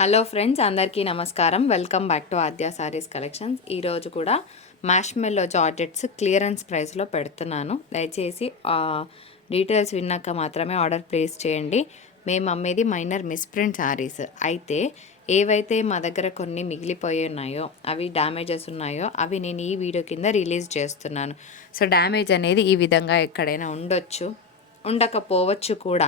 Hello friends, అందరికీ నమస్కారం. Welcome back to Aadya saris collections. ఈరోజు కూడా మ్యాష్మెల్లో జార్జెట్స్ క్లియరెన్స్ ప్రైస్లో పెడుతున్నాను. దయచేసి డీటెయిల్స్ విన్నాక మాత్రమే ఆర్డర్ ప్లేస్ చేయండి. మేము అమ్మేది మైనర్ మిస్ప్రింట్ సారీస్. అయితే ఏవైతే మా దగ్గర కొన్ని మిగిలిపోయి ఉన్నాయో, అవి డ్యామేజెస్ ఉన్నాయో అవి నేను ఈ వీడియో కింద రిలీజ్ చేస్తున్నాను. సో డ్యామేజ్ అనేది ఈ విధంగా ఎక్కడైనా ఉండొచ్చు, ఉండకపోవచ్చు కూడా.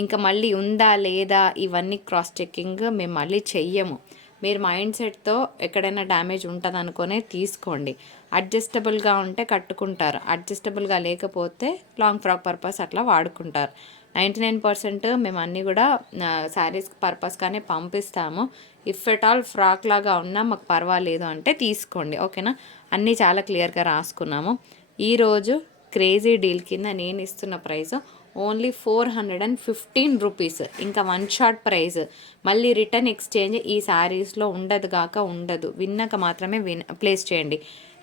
ఇంకా మళ్ళీ ఉందా లేదా ఇవన్నీ క్రాస్ చెక్కింగ్ మేము మళ్ళీ చెయ్యము. మీరు మైండ్ సెట్తో ఎక్కడైనా డ్యామేజ్ ఉంటుంది అనుకునే తీసుకోండి. అడ్జస్టబుల్గా ఉంటే కట్టుకుంటారు, అడ్జస్టబుల్గా లేకపోతే లాంగ్ ఫ్రాక్ పర్పస్ అట్లా వాడుకుంటారు. 99% మేము అన్నీ కూడా శారీస్ పర్పస్గానే పంపిస్తాము. ఇఫ్ ఎట్ ఆల్ ఫ్రాక్ లాగా ఉన్నా మాకు పర్వాలేదు అంటే తీసుకోండి, ఓకేనా. అన్నీ చాలా క్లియర్గా రాసుకున్నాము. ఈరోజు క్రేజీ డీల్ కింద నేను ఇస్తున్న ప్రైస్ ఓన్లీ 415 రూపీస్. ఇంకా వన్ షాట్ ప్రైస్. మళ్ళీ రిటర్న్ ఎక్స్చేంజ్ ఈ శారీస్లో ఉండదు కాక ఉండదు. విన్నాక మాత్రమే ప్లేస్ చేయండి.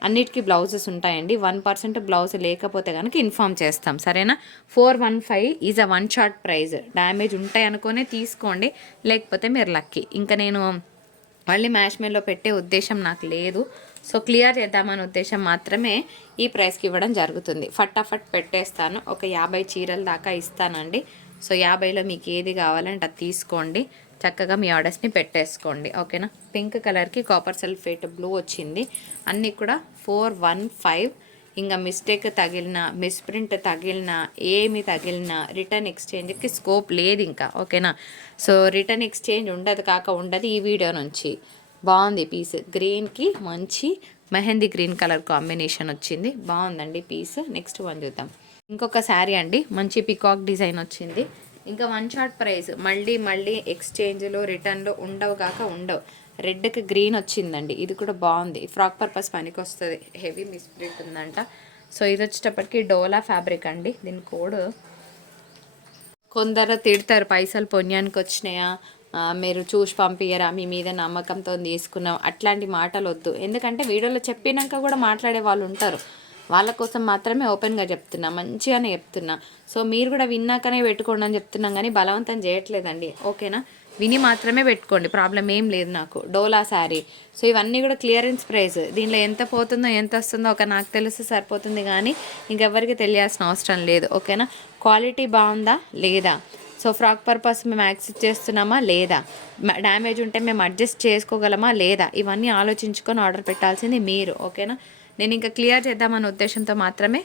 అన్నిటికీ బ్లౌజెస్ ఉంటాయండి. 1% బ్లౌజ్ లేకపోతే కనుక ఇన్ఫామ్ చేస్తాం, సరేనా. 415 is a one shot prize. Damage ఉంటాయి అనుకునే తీసుకోండి, లేకపోతే మీరు లక్కీ. ఇంకా నేను మళ్ళీ మ్యాష్మెల్లో పెట్టే ఉద్దేశం నాకు లేదు. సో క్లియర్ చేద్దామనే ఉద్దేశం మాత్రమే ఈ ప్రైస్కి ఇవ్వడం జరుగుతుంది. ఫటాఫట్ పెట్టేస్తాను. ఒక 50 చీరల దాకా ఇస్తానండి. సో 50లో మీకు ఏది కావాలంటే అది తీసుకోండి, చక్కగా మీ ఆర్డర్స్ని పెట్టేసుకోండి, ఓకేనా. పింక్ కలర్కి కాపర్ సల్ఫేట్ బ్లూ వచ్చింది. అన్నీ కూడా 415. ఇంకా మిస్టేక్ తగిలిన, మిస్ప్రింట్ తగిలిన, ఏమి తగిలిన రిటర్న్ ఎక్స్చేంజ్కి స్కోప్ లేదు ఇంకా, ఓకేనా. సో రిటర్న్ ఎక్స్చేంజ్ ఉండదు కాక ఉండదు ఈ వీడియో నుంచి. బాగుంది పీస్. గ్రీన్కి మంచి మెహందీ గ్రీన్ కలర్ కాంబినేషన్ వచ్చింది, బాగుందండి పీస్. నెక్స్ట్ వన్ చూద్దాం. ఇంకొక శారీ అండి, మంచి పికాక్ డిజైన్ వచ్చింది. ఇంకా వన్ షాట్ ప్రైస్. మళ్ళీ ఎక్స్చేంజ్లో రిటర్న్లో ఉండవు కాక ఉండవు. రెడ్కి గ్రీన్ వచ్చిందండి, ఇది కూడా బాగుంది. ఫ్రాక్ పర్పస్ పనికి వస్తుంది. హెవీ మిస్ప్రింట్ ఉందంట. సో ఇది వచ్చేటప్పటికి డోలా ఫ్యాబ్రిక్ అండి. దీని కోడ్ కొందరు తిడతారు, పైసలు పుణ్యానికి వచ్చినాయా, మీరు చూసి పంపించరా, మీ మీద నమ్మకంతో తీసుకున్నాం, అట్లాంటి మాటలు వద్దు. ఎందుకంటే వీడియోలో చెప్పినాక కూడా మాట్లాడే వాళ్ళు ఉంటారు. వాళ్ళ కోసం మాత్రమే ఓపెన్గా చెప్తున్నా, మంచిగానే చెప్తున్నా. సో మీరు కూడా విన్నాకనే పెట్టుకోండి అని చెప్తున్నాం, కానీ బలవంతం చేయట్లేదండి, ఓకేనా. విని మాత్రమే పెట్టుకోండి, ప్రాబ్లం ఏం లేదు నాకు. డోలా శారీ. సో ఇవన్నీ కూడా క్లియరెన్స్ ప్రైస్. దీనిలో ఎంత పోతుందో ఎంత వస్తుందో ఒక నాకు తెలిసి సరిపోతుంది, కానీ ఇంకెవ్వరికి తెలియాల్సిన అవసరం లేదు, ఓకేనా. క్వాలిటీ బాగుందా లేదా, సో ఫ్రాక్ పర్పస్ మేము యాక్సెప్ట్ చేస్తున్నామా లేదా, డ్యామేజ్ ఉంటే మేము అడ్జస్ట్ చేసుకోగలమా లేదా, ఇవన్నీ ఆలోచించుకొని ఆర్డర్ పెట్టాల్సింది మీరు, ఓకేనా. నేను ఇంకా క్లియర్ చేద్దామనే ఉద్దేశంతో మాత్రమే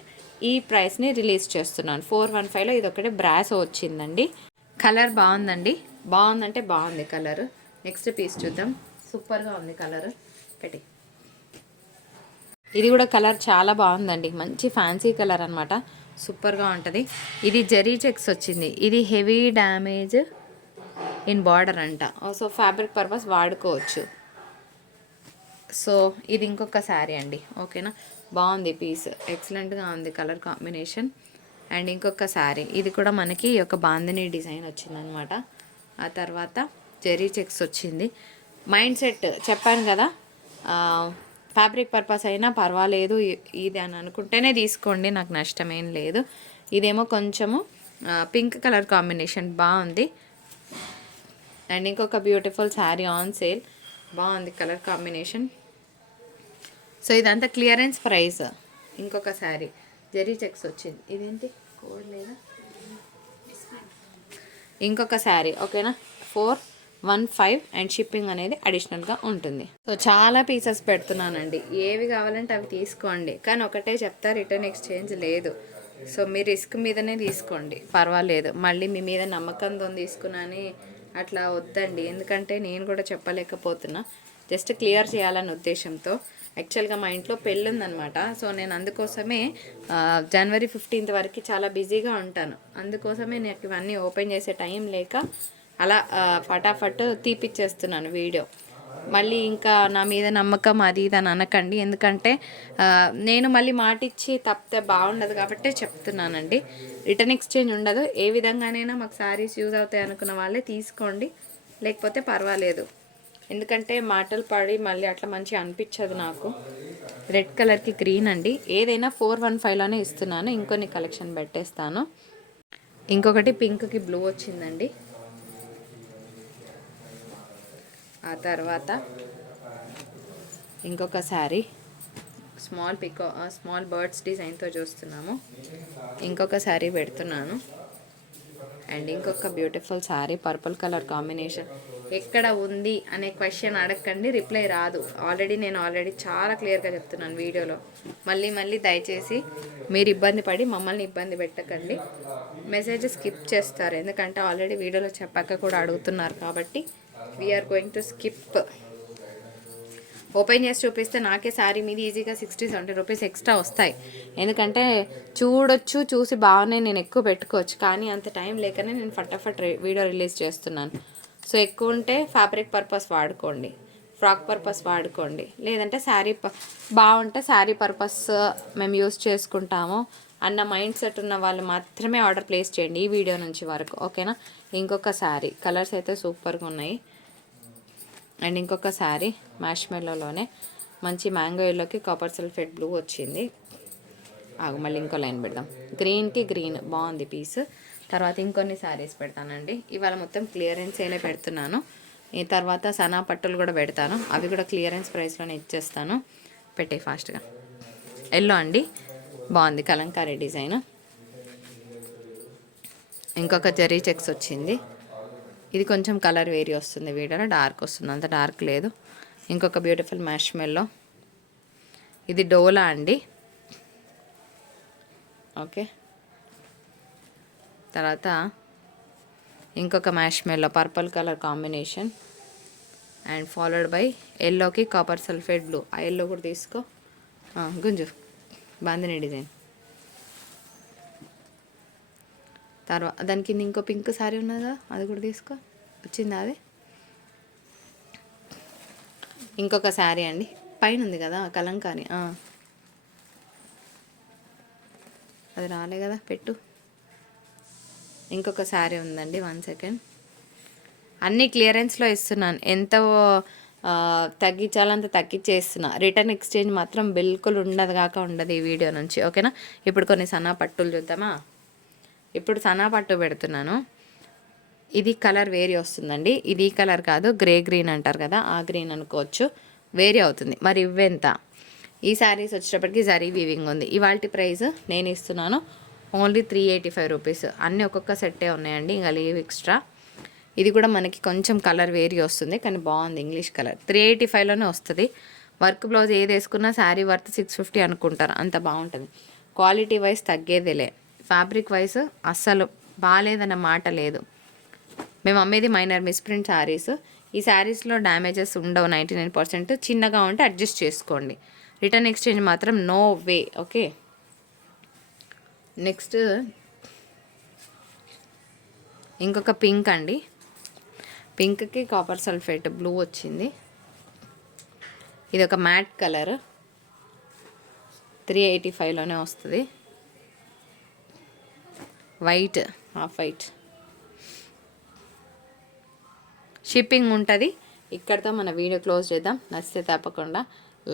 ఈ ప్రైస్ని రిలీజ్ చేస్తున్నాను. 415లో ఇది ఒకటి బ్రాసో వచ్చిందండి. కలర్ బాగుందండి, బాగుందంటే బాగుంది కలర్. నెక్స్ట్ పీస్ చూద్దాం. సూపర్గా ఉంది కలర్. పెట్టి ఇది కూడా కలర్ చాలా బాగుందండి, మంచి ఫ్యాన్సీ కలర్ అనమాట. సూపర్గా ఉంటుంది. ఇది జరీ చెక్స్ వచ్చింది. ఇది హెవీ డ్యామేజ్ ఇన్ బార్డర్ అంట. సో ఫ్యాబ్రిక్ పర్పస్ వాడుకోవచ్చు. సో ఇది ఇంకొక శారీ అండి, ఓకేనా. బాగుంది పీస్, ఎక్సలెంట్గా ఉంది కలర్ కాంబినేషన్. అండ్ ఇంకొక శారీ, ఇది కూడా మనకి ఒక బాందిని డిజైన్ వచ్చిందనమాట. ఆ తర్వాత జెరీ చెక్స్ వచ్చింది. మైండ్ సెట్ చెప్పాను కదా, ఫ్యాబ్రిక్ పర్పస్ అయినా పర్వాలేదు ఇది అని అనుకుంటేనే తీసుకోండి, నాకు నష్టమేం లేదు. ఇదేమో కొంచెము పింక్ కలర్ కాంబినేషన్ బాగుంది. అండ్ ఇంకొక బ్యూటిఫుల్ శారీ ఆన్ సేల్, బాగుంది కలర్ కాంబినేషన్. సో ఇదంతా క్లియరెన్స్ ప్రైస్. ఇంకొక శారీ జెరీ చెక్స్ వచ్చింది. ఇదేంటి కోడ్ లేదా, ఇంకొక శారీ, ఓకేనా. 415 అండ్ షిప్పింగ్ అనేది అడిషనల్గా ఉంటుంది. సో చాలా పీసెస్ పెడుతున్నానండి, ఏవి కావాలంటే అవి తీసుకోండి, కానీ ఒకటే చెప్తా, రిటర్న్ ఎక్స్చేంజ్ లేదు. సో మీ రిస్క్ మీదనే తీసుకోండి, పర్వాలేదు. మళ్ళీ మీ మీద నమ్మకంతో తీసుకున్నాని అట్లా వద్దండి, ఎందుకంటే నేను కూడా చెప్పలేకపోతున్నా, జస్ట్ క్లియర్ చేయాలనే ఉద్దేశంతో. యాక్చువల్గా మా ఇంట్లో పెళ్ళి ఉందనమాట. సో నేను అందుకోసమే జనవరి 15th వరకు చాలా బిజీగా ఉంటాను. అందుకోసమే నాకు ఇవన్నీ ఓపెన్ చేసే టైం లేక అలా ఫటాఫట్ తీపిచ్చేస్తున్నాను వీడియో. మళ్ళీ ఇంకా నా మీద నమ్మకం అది ఇది అని అనకండి, ఎందుకంటే నేను మళ్ళీ మాటిచ్చి తప్పితే బాగుండదు కాబట్టి చెప్తున్నానండి. రిటర్న్ ఎక్స్చేంజ్ ఉండదు. ఏ విధంగానైనా మాకు శారీస్ యూజ్ అవుతాయి అనుకున్న వాళ్ళే తీసుకోండి, లేకపోతే పర్వాలేదు. ఎందుకంటే మాటలు పడి మళ్ళీ అట్లా మంచిగా అనిపించదు నాకు. రెడ్ కలర్కి గ్రీన్ అండి. ఏదైనా 415లోనే ఇస్తున్నాను, ఇంకొన్ని కలెక్షన్ పెట్టేస్తాను. ఇంకొకటి పింక్కి బ్లూ వచ్చిందండి. ఆ తర్వాత ఇంకొక శారీ స్మాల్ బర్డ్స్ డిజైన్తో చూస్తున్నాము. ఇంకొక శారీ పెడుతున్నాను. అండ్ ఇంకొక beautiful sari purple colour combination. ఎక్కడ ఉంది అనే క్వశ్చన్ అడగండి, రిప్లై రాదు. నేను ఆల్రెడీ చాలా క్లియర్గా చెప్తున్నాను వీడియోలో. మళ్ళీ దయచేసి మీరు ఇబ్బంది పడి మమ్మల్ని ఇబ్బంది పెట్టకండి. మెసేజ్ స్కిప్ చేస్తారు, ఎందుకంటే ఆల్రెడీ వీడియోలో చెప్పాక కూడా అడుగుతున్నారు కాబట్టి we're going to skip. Open చేసి చూపిస్తే నాకే శారీ మీద ఈజీగా 60-70 రూపీస్ ఎక్స్ట్రా వస్తాయి. ఎందుకంటే చూసి బాగున్నాయి, నేను ఎక్కువ పెట్టుకోవచ్చు. కానీ అంత టైం లేకనే నేను ఫటాఫట్ వీడియో రిలీజ్ చేస్తున్నాను. సో ఎక్కువ ఉంటే ఫ్యాబ్రిక్ పర్పస్ వాడుకోండి, ఫ్రాక్ పర్పస్ వాడుకోండి, లేదంటే శారీ బాగుంటే శారీ పర్పస్ మేము యూస్ చేసుకుంటాము అన్న మైండ్ సెట్ ఉన్న వాళ్ళు మాత్రమే ఆర్డర్ ప్లేస్ చేయండి ఈ వీడియో నుంచి వరకు, ఓకేనా. ఇంకొక శారీ కలర్స్ అయితే సూపర్గా ఉన్నాయి. అండ్ ఇంకొక శారీ మ్యాష్మెల్లోనే మంచి మ్యాంగో ఎల్లోకి కాపర్ సల్ఫేట్ బ్లూ వచ్చింది. మళ్ళీ ఇంకో లైన్ పెడదాం. గ్రీన్కి గ్రీన్ బాగుంది పీస్. తర్వాత ఇంకొన్ని శారీస్ పెడతానండి. ఇవాళ మొత్తం క్లియరెన్స్ అయినా పెడుతున్నాను. ఈ తర్వాత సనా పట్టులు కూడా పెడతాను, అవి కూడా క్లియరెన్స్ ప్రైస్లోనే ఇచ్చేస్తాను. పెట్టే ఫాస్ట్గా. ఎల్లో అండి, బాగుంది కలంకారీ డిజైన్. ఇంకొక జరీ చెక్స్ వచ్చింది. ఇది కొంచెం కలర్ వేరీ వస్తుంది, వీడియోలో డార్క్ వస్తుంది, అంత డార్క్ లేదు. ఇంకొక బ్యూటిఫుల్ మ్యాష్మెల్లో, ఇది డోలా అండి. ఓకే, తర్వాత ఇంకొక marshmallow purple colour combination and followed by ఎల్లోకి కాపర్ సల్ఫేట్ బ్లూ. ఆ ఎల్లో కూడా తీసుకో గుంజు, బాందిని డిజైన్. తర్వాత దాని కింద ఇంకో పింక్ శారీ ఉన్నది కదా, అది కూడా తీసుకో, వచ్చిందా అది. ఇంకొక శారీ అండి, పైన ఉంది కదా కలంకారీ, అది రాలే కదా, పెట్టు. ఇంకొక శారీ ఉందండి, 1 సెకండ్. అన్నీ క్లియరెన్స్లో ఇస్తున్నాను, ఎంత తగ్గించాలంత తగ్గించేస్తున్నా. రిటర్న్ ఎక్స్చేంజ్ మాత్రం బిల్కుల్ ఉండదు ఈ వీడియో నుంచి, ఓకేనా. ఇప్పుడు కొన్ని సన్నా పట్టులు చూద్దామా. ఇప్పుడు సన్నా పట్టు పెడుతున్నాను. ఇది కలర్ వేరీ వస్తుందండి, ఇది కలర్ కాదు, గ్రే గ్రీన్ అంటారు కదా, ఆ గ్రీన్ అనుకోవచ్చు, వేరీ అవుతుంది. మరి ఇవ్వెంత? ఈ శారీస్ వచ్చేటప్పటికి జరీ వీవింగ్ ఉంది. ఇవాళ ప్రైస్ నేను ఇస్తున్నాను ఓన్లీ 385 రూపీస్. అన్నీ ఒక్కొక్క సెట్టే ఉన్నాయండి, ఇంకా లీవ్ ఎక్స్ట్రా. ఇది కూడా మనకి కొంచెం కలర్ వేరీ వస్తుంది, కానీ బాగుంది, ఇంగ్లీష్ కలర్. 385లోనే వస్తుంది. వర్క్ బ్లౌజ్ ఏది వేసుకున్నా శారీ వర్త్ 650 అనుకుంటారు, అంత బాగుంటుంది. క్వాలిటీ వైజ్ తగ్గేదేలే, ఫ్యాబ్రిక్ వైజ్ అస్సలు బాగాలేదన్న మాట లేదు. మేము అమ్మేది మైనర్ మిస్ప్రింట్ శారీస్. ఈ శారీస్లో డ్యామేజెస్ ఉండవు 99%. చిన్నగా ఉంటే అడ్జస్ట్ చేసుకోండి. రిటర్న్ ఎక్స్చేంజ్ మాత్రం నో వే, ఓకే. నెక్స్ట్ ఇంకొక పింక్ అండి, పింక్కి కాపర్ సల్ఫేట్ బ్లూ వచ్చింది. ఇది ఒక మ్యాట్ కలర్, 385లోనే వస్తుంది. వైట్, హాఫ్ వైట్, షిప్పింగ్ ఉంటుంది. ఇక్కడితో మన వీడియో క్లోజ్ చేద్దాం. నచ్చితే తప్పకుండా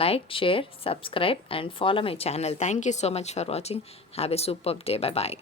like, share, subscribe and follow my channel. Thank you so much for watching. Have a super day. Bye bye.